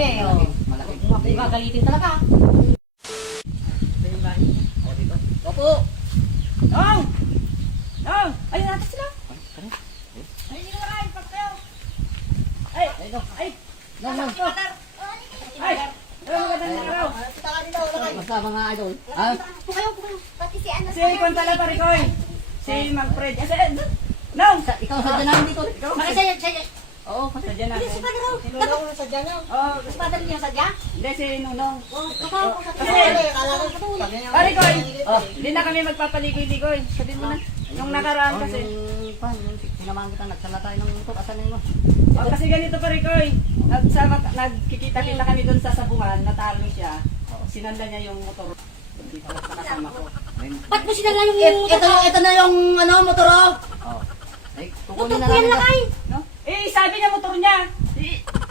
kanya eh. Oh. Malaki. Magagalitin talaga. O, dito. Opo. Nong! Nong! Ayun natin sila. Ay, hindi na kain. Pagkayo. Ay! Ay! Nong, nong. Ay! Ay, magandang araw. Basta mga idol. Ah, Pukayo. Pati si ano. Si Kontala Parikoy. Si Magfred. Kasi, Nong! ikaw sadya namin dito. Ikaw, Makasaya siya. oo, kasadya na. Si Padre raw. Nunong na sadya na. Oo, Si Padre niya sadya. hindi si Nunong. Kapag ko sa Kasi, Parikoy, hindi na kami magpapaligoy-ligoy. Sabihin mo na. Nung nakaraan kasi. Yung sinamahan kita, nagsala tayo ng motor. Asan na yun? Oh, kasi ganito Parikoy. Nagkikita-kita kami doon sa sabungan. Natalo siya. Sinanda niya yung motor. Dito sa kasama ko. Ba't mo sinala yung Ito na yung ano, motor oh. Oh. Ay, motor kukunin na ko yan namin. lakay? No? Eh, sabi niya motor niya.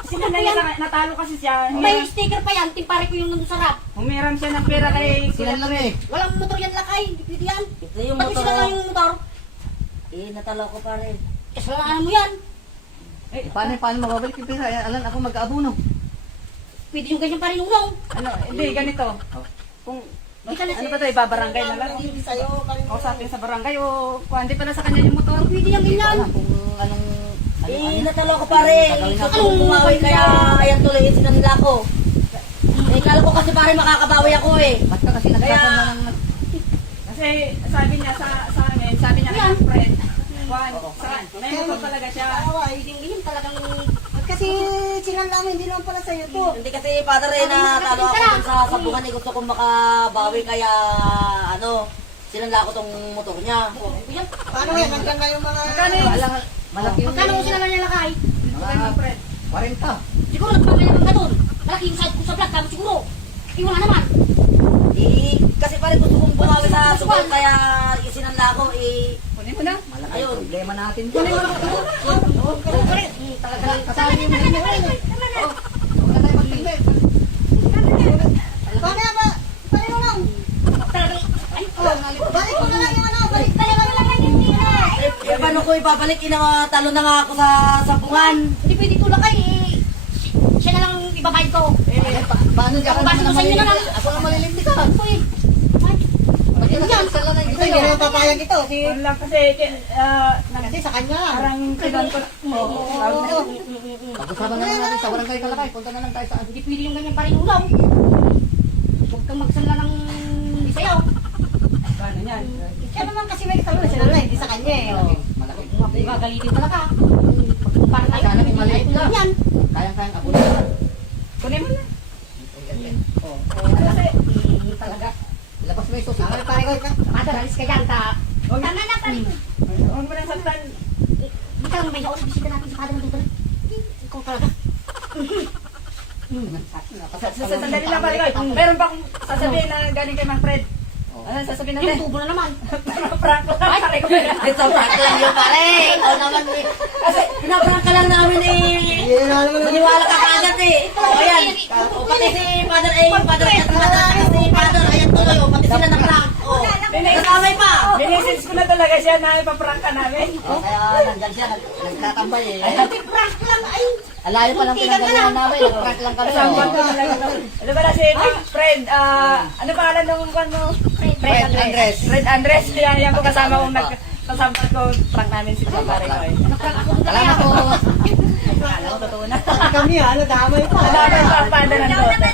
Sinanda niya natalo kasi siya. May sticker pa yan. Timpare ko yung nandun sa rap. Humiram siya ng pera kay Sila lang eh. Walang motor yan lakay. Hindi pwede yan. Ito yung Ba't mo motor sinala oh. yung motor? Eh, natalo ko pare. Kasalanan mo yan. Paano mababalik yung pera? Alam ako mag-aabuno. Pwede yung ganyan pa rin nung. Ano, hindi ganito. Kung ano ba ito, ibabarangay na lang. O sabi sa barangay o kundi pala sa kanya yung motor. Pwede yung ganyan. Alam kung anong... Eh, natalo ko pare. Anong bumawi kaya ayan tuloy yung sinanila ko. Eh, kala ko kasi pare makakabawi ako eh. Ba't ka kasi nagsasan na ng... Kasi sabi niya sa amin, sabi niya kay friend, Juan, may motor talaga siya. Pwede yung ganyan talagang. Kasi sinala namin, hindi naman pala sa'yo to. Hindi kasi padre na talo ako dun sa sabungan eh. Gusto kong makabawi kaya ano, sinanla ko tong motor niya. Paano yan? Hanggang na yung mga... Magkano yun? Malaki yung... Magkano mo sinala niya lakay? Mga Friend. 40. Siguro nagpamayabang ka doon. Malaki yung side ko sa vlog. Kamo siguro. Iwan na naman. Eh, kasi pare gusto kong bumawi sa sugal kaya isinanla ko eh. Kunin mo na. Malaki Ayun. yung problema natin. Kasama yung mga Oh, huwag na tayo magtingin. Paano yan ba? Paano yung lang? Balik mo na lang yung ano. Balik mo na lang yung tira. Eh, paano ko ibabalik? Talo na nga ako sa sabungan. Hindi pwede tulak ay. Siya na lang ibabayad ko. Paano di ako Bakit naman sa inyo na lang? malilimtik? Ako na malilimtik ka. Uy. Ay. Pag yun yan, sala na Kasi yung hindi naman papayag ito. Yun lang kasi, Kasi sa kanya. parang kilan ko. Oo. Pag-usapan na lang natin sa barangay Kalakay. Punta na lang tayo sa... Hindi pwede yung ganyan pa rin ulaw. Huwag kang magsala ng hindi sa'yo. Paano yan? Siya naman kasi may kasama na sinala, hindi sa kanya eh. Malaki. Malaki. Magagalitin talaga. Para tayo. Sana kung maliit ka. Yan. Kayang-kayang abunin. Kunin mo na. Oh. Kasi, Talaga. Labas mo yung susi. Ay, pare ko ka. Madaralis ka dyan. Tama na pa rin. huwag mo nang saktan. Hindi ka lang may haon. Bisita natin sa kada ng dito. Ikaw talaga. Sandali lang pare ko. Meron pa akong sasabihin na galing kay Mang Fred. Ano sasabihin Yung natin? tubo na naman. Prank lang. Pare ko. Ito, prank lang yun pare. Ikaw naman eh. Kasi pinaprank ka lang namin eh. Maniwala ka kagad eh. O ayan. O pati si Father A, Father Katrina, si Father, ayan tuloy. O pati sila na prank. O, nakamay pa. Binisins ko na talaga siya na ipaprank ka namin. Kaya nandyan siya, nagtatambay eh. Prank lang ay. Alayo pa lang pinagalingan namin, nag-prank lang kami. Kasama ko talaga. Ano ba na si Fred? Ano pangalan ng kwan mo? Fred Andres. Fred Andres. Yan po kasama kong nagsasampat ko. Prank namin si pare ko. Alam mo po, Alam ko, totoo na. Kami ano, damay pa. Alam ko, ang pada ng dote.